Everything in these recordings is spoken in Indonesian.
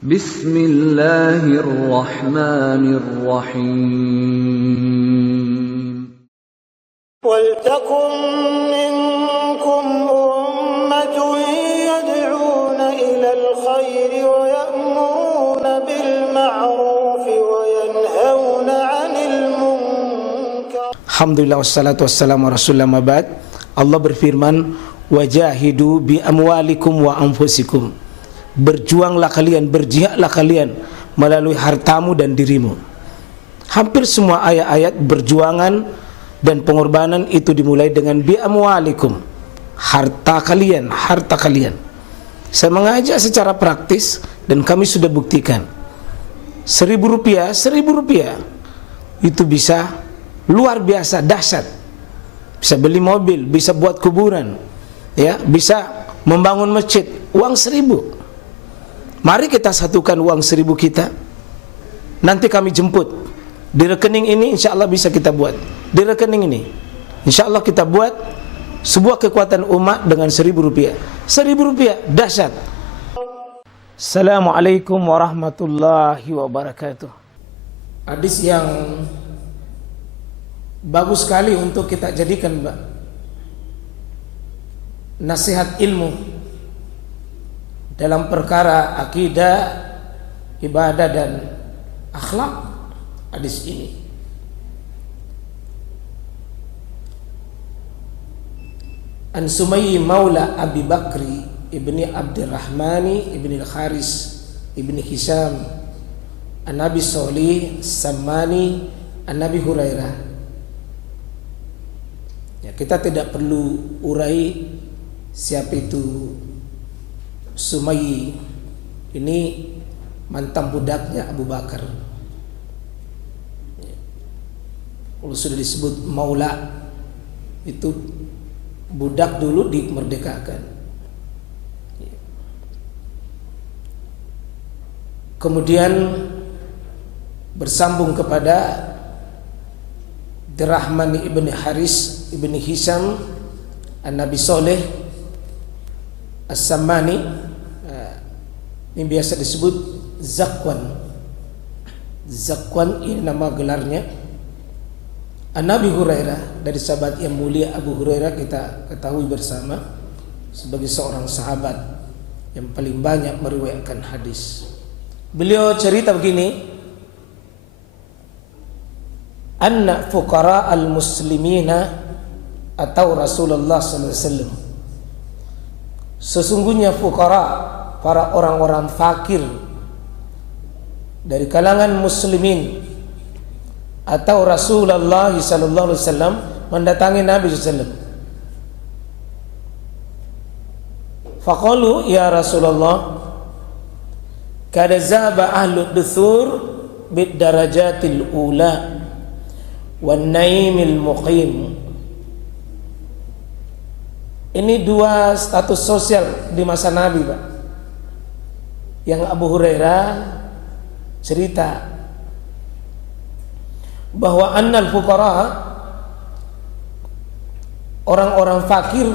Bismillahirrahmanirrahim. وَلْتَكُنْ مِنْكُمْ أُمَّةٌ يَدْعُونَ إِلَى الْخَيْرِ وَيَأْمُرُونَ بِالْمَعْرُوفِ وَيَنْهَوْنَ عَنِ الْمُنْكَرِ. Alhamdulillah wassalatu wassalamu ala rasulillah mabad. Allah berfirman, wajahidu bi amwalikum wa anfusikum. Berjuanglah kalian, berjihadlah kalian melalui hartamu dan dirimu. Hampir semua ayat-ayat berjuangan dan pengorbanan itu dimulai dengan bi amwalikum, harta kalian, harta kalian. Saya mengajak secara praktis dan kami sudah buktikan. Rp1.000 itu bisa luar biasa dahsyat. Bisa beli mobil, bisa buat kuburan, ya, bisa membangun masjid. Uang 1.000. Mari kita satukan uang 1.000 kita. Nanti kami jemput di rekening ini, insya Allah bisa kita buat. Di rekening ini, insya Allah kita buat sebuah kekuatan umat dengan Rp1.000. Rp1.000 dahsyat. Assalamualaikum warahmatullahi wabarakatuh. Hadis yang bagus sekali untuk kita jadikan nasihat ilmu dalam perkara akidah, ibadah dan akhlak. Hadis ini An Sumayyi Maula Abi Bakri ibni Abdurrahmani ibni Al-Kharis ibni Hisham An Nabi Solih Sammani An Nabi Hurairah. Ya, kita tidak perlu urai siapa itu Sumayyi. Ini mantan budaknya Abu Bakar. Kalau sudah disebut maula, itu budak dulu dimerdekakan. Kemudian bersambung kepada Dirahman ibn Haris ibn Hisham An-Nabi Soleh As-Sammani. Ini biasa disebut Zakwan. Zakwan ini nama gelarnya. An-Nabi Hurairah, dari sahabat yang mulia Abu Hurairah kita ketahui bersama sebagai seorang sahabat yang paling banyak meriwayatkan hadis. Beliau cerita begini, anna fuqara al-muslimina atau Rasulullah sallallahu alaihi wasallam. Sesungguhnya fuqara, para orang-orang fakir dari kalangan muslimin atau Rasulullah sallallahu alaihi wasallam mendatangi Nabi sallallahu alaihi wasallam. Faqalu ya Rasulullah, kad zaba ahlu duthur bid darajatil ula wan naimil muqim. Ini dua status sosial di masa Nabi, Pak, yang Abu Hurairah cerita bahwa annal fuqara, orang-orang fakir,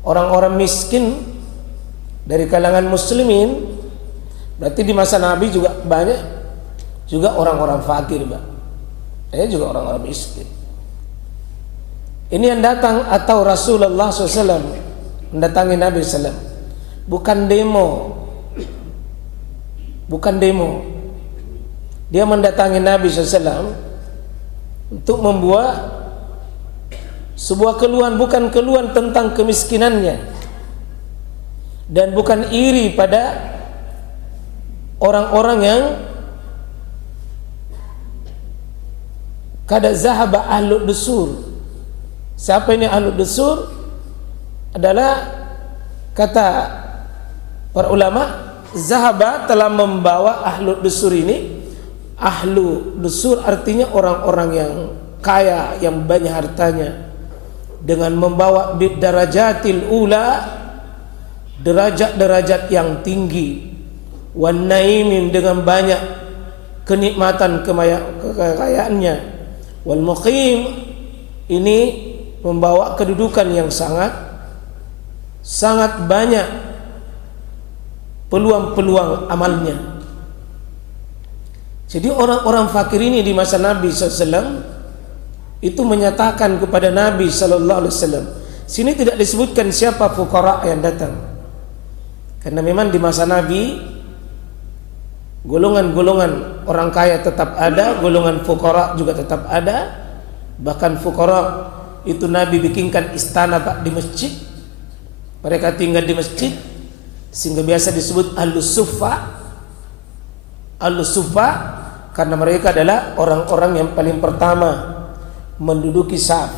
orang-orang miskin dari kalangan muslimin, berarti di masa Nabi juga banyak juga orang-orang fakir, Pak. Juga orang-orang miskin. Ini yang datang atau Rasulullah SAW mendatangi Nabi SAW, bukan demo, bukan demo. Dia mendatangi Nabi SAW untuk membuat sebuah keluhan, bukan keluhan tentang kemiskinannya dan bukan iri pada orang-orang yang kada zahaba ahlu dusur. Siapa ini ahlu dusur? Adalah kata para ulama, zahaba telah membawa ahlu dusur ini. Ahlu dusur artinya orang-orang yang kaya, yang banyak hartanya, dengan membawa darajatil ula, derajat-derajat yang tinggi, wan naimin, dengan banyak kenikmatan kekayaannya, wal muqim, ini membawa kedudukan yang sangat banyak. peluang-peluang amalnya. Jadi orang-orang fakir ini di masa Nabi SAW itu menyatakan kepada Nabi SAW. Sini tidak disebutkan siapa fuqara yang datang, karena memang di masa Nabi golongan-golongan orang kaya tetap ada, golongan fuqara juga tetap ada. Bahkan fuqara itu Nabi bikinkan istana di masjid, mereka tinggal di masjid, sehingga biasa disebut ahlus suffa. Ahlus suffa karena mereka adalah orang-orang yang paling pertama menduduki saf,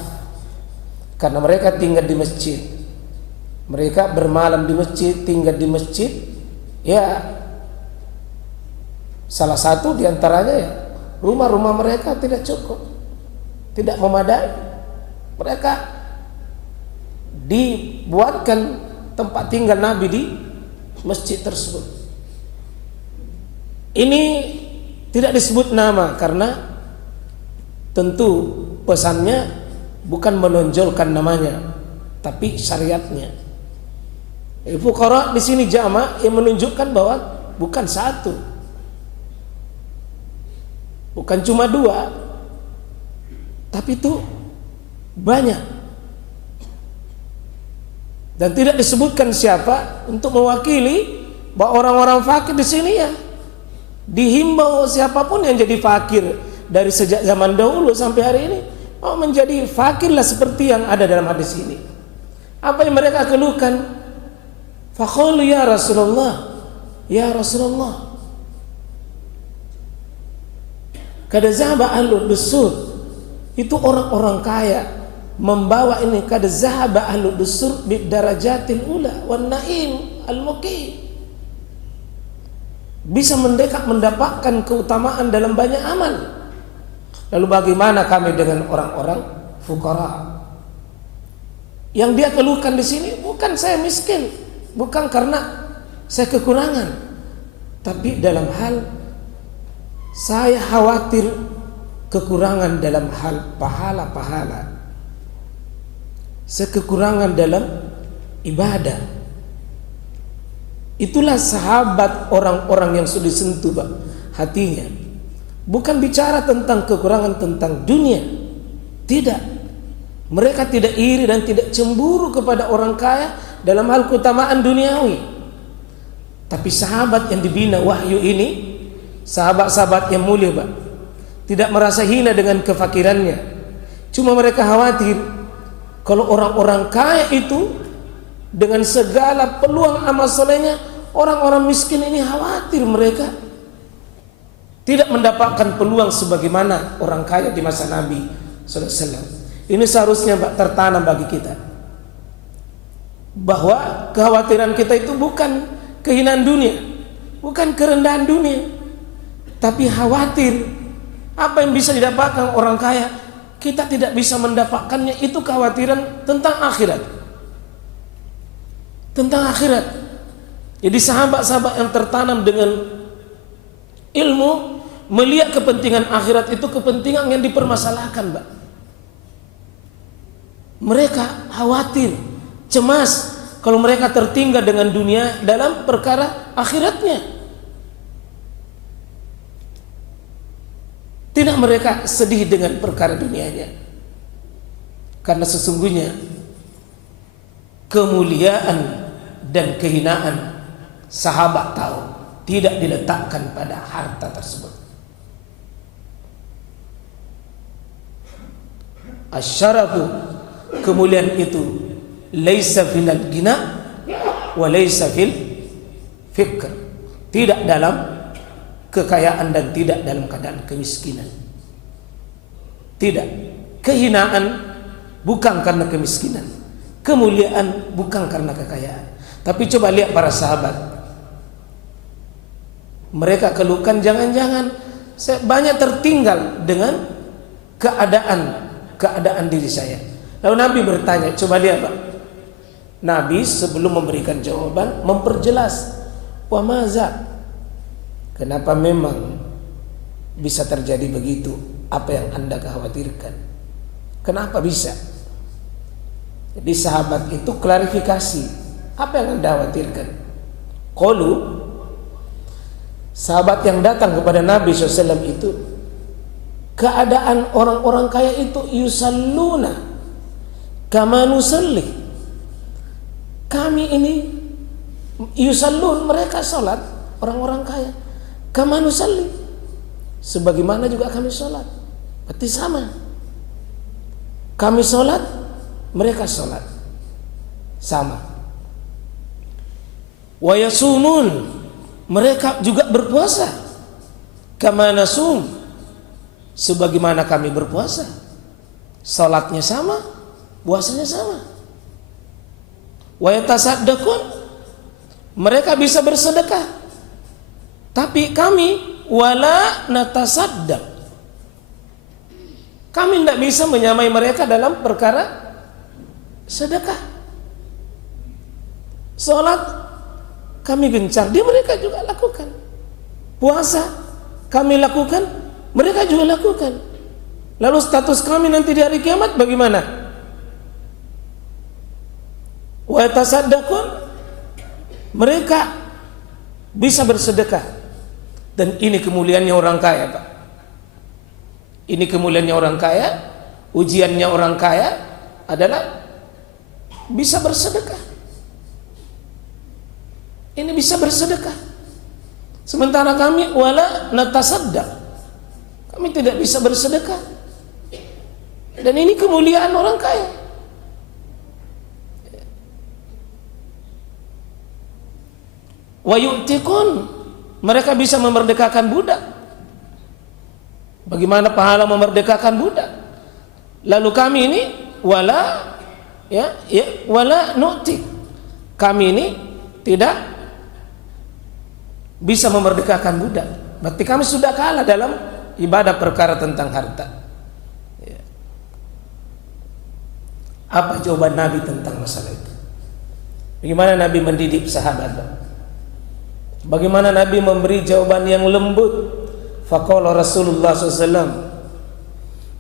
karena mereka tinggal di masjid, mereka bermalam di masjid, tinggal di masjid. Ya, salah satu diantaranya ya, rumah-rumah mereka tidak cukup, tidak memadai. Mereka dibuatkan tempat tinggal Nabi di masjid tersebut. Ini tidak disebut nama karena tentu pesannya bukan menonjolkan namanya, tapi syariatnya. Fuqara di sini jamak yang menunjukkan bahwa bukan satu, bukan cuma dua, tapi itu banyak. Dan tidak disebutkan siapa untuk mewakili bahwa orang-orang fakir di sini ya dihimbau siapapun yang jadi fakir dari sejak zaman dahulu sampai hari ini mau menjadi fakirlah seperti yang ada dalam hadis ini. Apa yang mereka keluhkan? Faqalu ya Rasulullah, ya Rasulullah, kada zahaba ahlud dusur, itu orang-orang kaya membawa ini, kada zahaba ahlud dusur bi darajatil ula wan naim al muqim, bisa mendapatkan keutamaan dalam banyak amal. Lalu bagaimana kami dengan orang-orang fuqara? Yang dia keluhkan di sini bukan saya miskin, bukan karena saya kekurangan, tapi dalam hal saya khawatir kekurangan dalam hal pahala-pahala, saya kekurangan dalam ibadah. Itulah sahabat orang-orang yang sudah disentuh hatinya. Bukan bicara tentang kekurangan tentang dunia, tidak. Mereka tidak iri dan tidak cemburu kepada orang kaya dalam hal keutamaan duniawi. Tapi sahabat yang dibina wahyu ini, sahabat-sahabat yang mulia, tidak merasa hina dengan kefakirannya. Cuma mereka khawatir kalau orang-orang kaya itu dengan segala peluang amal solehnya, orang-orang miskin ini khawatir mereka tidak mendapatkan peluang sebagaimana orang kaya di masa Nabi SAW. Ini seharusnya tertanam bagi kita, bahwa kekhawatiran kita itu bukan kehinaan dunia, bukan kerendahan dunia, tapi khawatir apa yang bisa didapatkan orang kaya kita tidak bisa mendapatkannya. Itu kekhawatiran tentang akhirat, tentang akhirat. Jadi sahabat-sahabat yang tertanam dengan ilmu melihat kepentingan akhirat itu kepentingan yang dipermasalahkan, Mbak. Mereka khawatir, cemas kalau mereka tertinggal dengan dunia dalam perkara akhiratnya. Tidak mereka sedih dengan perkara dunianya, karena sesungguhnya kemuliaan dan kehinaan sahabat tahu tidak diletakkan pada harta tersebut. Asyarafu, kemuliaan itu laisa fil ghina wa laisa fil fikr, tidak dalam kekayaan dan tidak dalam keadaan kemiskinan. Tidak, kehinaan bukan karena kemiskinan, kemuliaan bukan karena kekayaan. Tapi coba lihat para sahabat, mereka keluhkan jangan-jangan saya banyak tertinggal dengan keadaan diri saya. Lalu Nabi bertanya, coba lihat Pak, Nabi sebelum memberikan jawaban memperjelas, wa maza, kenapa memang bisa terjadi begitu, apa yang Anda khawatirkan, kenapa bisa? Jadi sahabat itu klarifikasi apa yang Anda khawatirkan. Qalu, sahabat yang datang kepada Nabi SAW itu, keadaan orang-orang kaya itu yusalluna kama nusalli. Kami ini yusallun, mereka salat, orang-orang kaya, kama nusalli, sebagaimana juga kami salat. Berarti sama. Kami salat, mereka salat. Sama. Wa yasumun, mereka juga berpuasa. Kama nasum, sebagaimana kami berpuasa. Salatnya sama, puasanya sama. Wa yatasaddaqun, mereka bisa bersedekah. Tapi kami wala natasaddaq, kami tidak bisa menyamai mereka dalam perkara sedekah. Salat kami gencar, mereka juga lakukan. Puasa kami lakukan, mereka juga lakukan. Lalu status kami nanti di hari kiamat bagaimana? Wa tasaddaqun, mereka bisa bersedekah. Dan ini kemuliaannya orang kaya, Pak. Ini kemuliaannya orang kaya, ujiannya orang kaya adalah bisa bersedekah. Ini bisa bersedekah. Sementara kami wala natasaddaq, kami tidak bisa bersedekah. Dan ini kemuliaan orang kaya. Wa yu'tikun, mereka bisa memerdekakan budak. Bagaimana pahala memerdekakan budak? Lalu kami ini wala wala nu'tik, kami ini tidak bisa memerdekakan budak. Berarti kami sudah kalah dalam ibadah perkara tentang harta. Apa jawaban Nabi tentang masalah itu? Bagaimana Nabi mendidik sahabat? Bagaimana Nabi memberi jawaban yang lembut? Faqala Rasulullah SAW,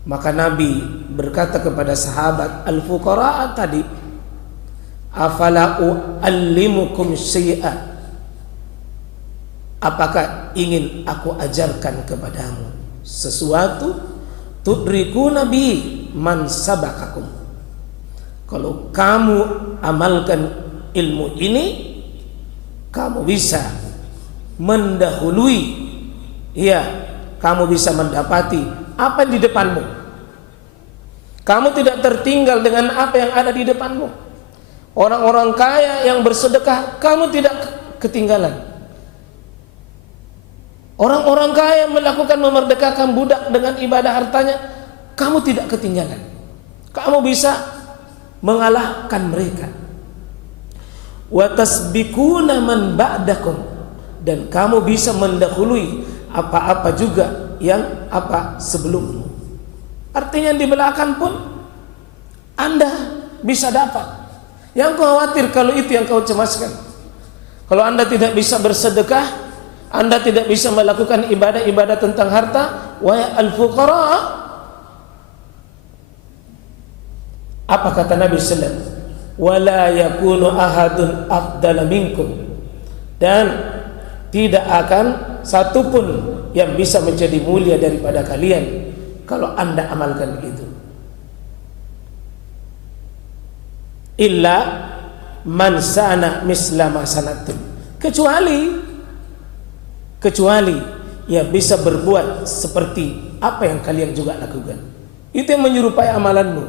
maka Nabi berkata kepada sahabat al-fuqara tadi, afala u'allimukum syai'a, apakah ingin aku ajarkan kepadamu sesuatu, tudrikuna bi man sabaqakum, kalau kamu amalkan ilmu ini, kamu bisa mendahului, kamu bisa mendapati apa di depanmu. Kamu tidak tertinggal dengan apa yang ada di depanmu. Orang-orang kaya yang bersedekah, kamu tidak ketinggalan. Orang-orang kaya melakukan memerdekakan budak dengan ibadah hartanya, kamu tidak ketinggalan. Kamu bisa mengalahkan mereka. Wa tasbikuna man ba'dakum, dan kamu bisa mendahului apa-apa juga yang sebelummu. Artinya di belakang pun Anda bisa dapat. Yang kau khawatir kalau itu yang kau cemaskan. Kalau Anda tidak bisa bersedekah, Anda tidak bisa melakukan ibadah-ibadah tentang harta, wa al-fuqara, apa kata Nabi sallallahu alaihi wasallam? Wala yakunu ahadun afdala minkum, dan tidak akan satupun yang bisa menjadi mulia daripada kalian kalau Anda amalkan itu. Illa man sana misla ma sanatum, kecuali ya bisa berbuat seperti apa yang kalian juga lakukan. Itu yang menyerupai amalanmu.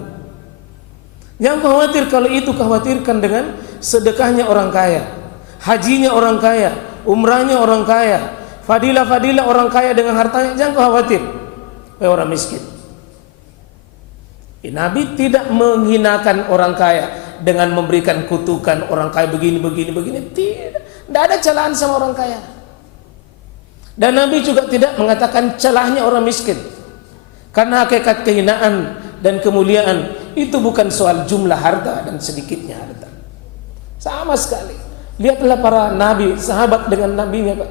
Jangan khawatir kalau itu, khawatirkan dengan sedekahnya orang kaya, hajinya orang kaya, umrahnya orang kaya, fadilah-fadilah orang kaya dengan hartanya. Jangan khawatir, orang miskin. Nabi tidak menghinakan orang kaya dengan memberikan kutukan orang kaya begini. Tidak ada celaan sama orang kaya. Dan Nabi juga tidak mengatakan celahnya orang miskin. Karena hakikat kehinaan dan kemuliaan itu bukan soal jumlah harta dan sedikitnya harta. Sama sekali. Lihatlah para nabi, sahabat dengan nabinya, Pak.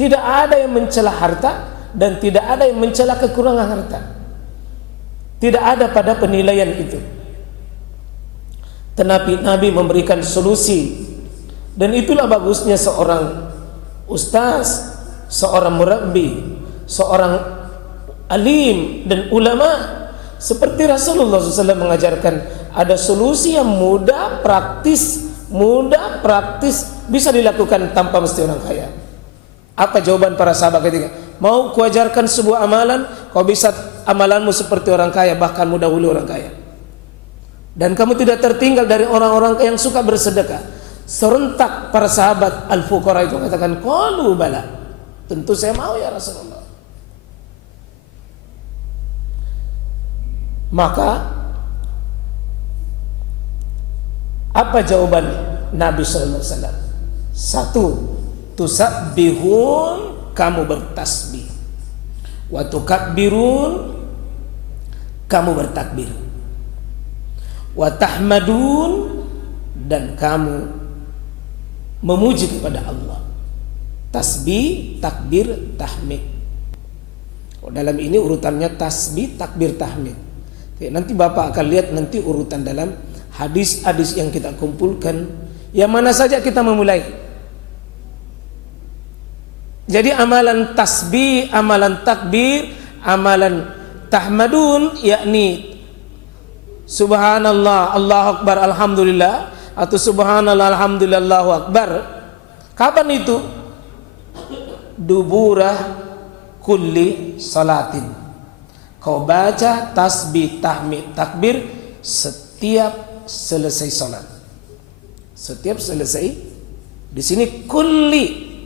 Tidak ada yang mencela harta dan tidak ada yang mencela kekurangan harta. Tidak ada pada penilaian itu. Tetapi Nabi memberikan solusi. Dan itulah bagusnya seorang ustaz, seorang murabbi, seorang alim dan ulama, seperti Rasulullah SAW mengajarkan, ada solusi yang mudah, praktis, bisa dilakukan tanpa mesti orang kaya. Apa jawaban para sahabat ketika? Mau kuajarkan sebuah amalan, kau bisa amalanmu seperti orang kaya, bahkan mendahului orang kaya. Dan kamu tidak tertinggal dari orang-orang yang suka bersedekah. Serentak para sahabat al-fuqara itu katakan, qalu bala. Tentu saya mau ya Rasulullah. Maka apa jawaban Nabi sallallahu alaihi wasallam? Satu, tusabbihun, kamu bertasbih. Wa tukabbirun, kamu bertakbir. Wa tahmadun, dan kamu memuji kepada Allah. Tasbih, takbir, tahmid. Dalam ini urutannya tasbih, takbir, tahmid. Nanti Bapak akan lihat nanti urutan dalam hadis-hadis yang kita kumpulkan, yang mana saja kita memulai. Jadi amalan tasbih, amalan takbir, amalan tahmadun, yakni subhanallah, Allahu akbar, alhamdulillah, atau subhanallah, alhamdulillah, Allahu akbar. Kapan itu? Duburah kulli salatin. Kau baca tasbih, tahmid, takbir setiap selesai salat. Setiap selesai, di sini kulli,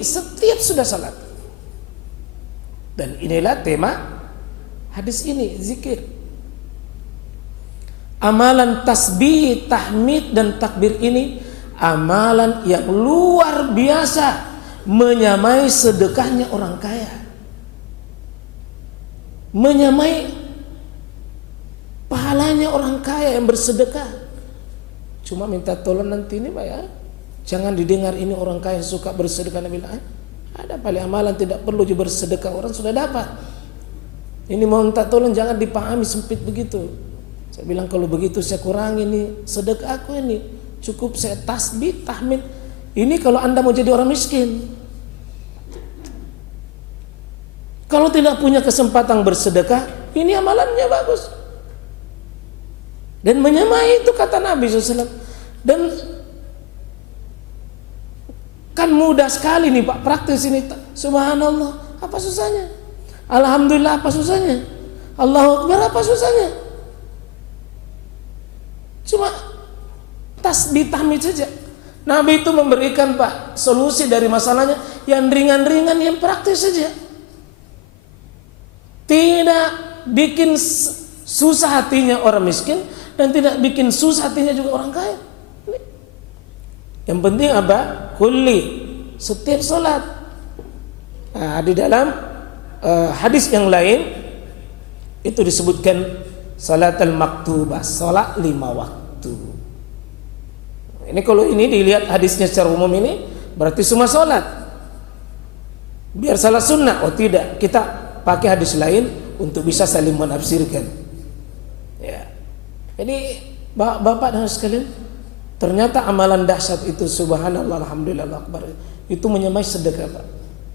setiap sudah salat. Dan inilah tema hadis ini, zikir. Amalan tasbih, tahmid dan takbir ini amalan yang luar biasa, menyamai sedekahnya orang kaya, menyamai pahalanya orang kaya yang bersedekah. Cuma minta tolong nanti ini Pak ya, jangan didengar ini orang kaya suka bersedekah. Nabi bilang ada paling amalan tidak perlu bersedekah, orang sudah dapat. Ini mau minta tolong jangan dipahami sempit begitu. Saya bilang kalau begitu saya kurangi nih sedekah aku ini, cukup saya tasbih, tahmid. Ini kalau Anda mau jadi orang miskin. Kalau tidak punya kesempatan bersedekah, ini amalannya bagus. Dan menyamai itu kata Nabi SAW. Dan kan mudah sekali nih Pak, praktis ini. Subhanallah, apa susahnya? Alhamdulillah, apa susahnya? Allahu Akbar, apa susahnya? Cuma tasbih, tahmid saja. Nabi itu memberikan Pak solusi dari masalahnya yang ringan-ringan, yang praktis saja. Tidak bikin susah hatinya orang miskin dan tidak bikin susah hatinya juga orang kaya. Yang penting apa? Kulli, setiap salat. Nah, di dalam hadis yang lain itu disebutkan salatul maktubah, salat 5 waktu. Ini kalau ini dilihat hadisnya secara umum ini berarti semua salat. Biar salat sunnah, oh tidak, kita pakai hadis lain untuk bisa saling menafsirkan. Ya. Jadi Bapak dan sekalian, ternyata amalan dahsyat itu subhanallah, alhamdulillah, Allahu akbar, itu menyamai sedekah Pak.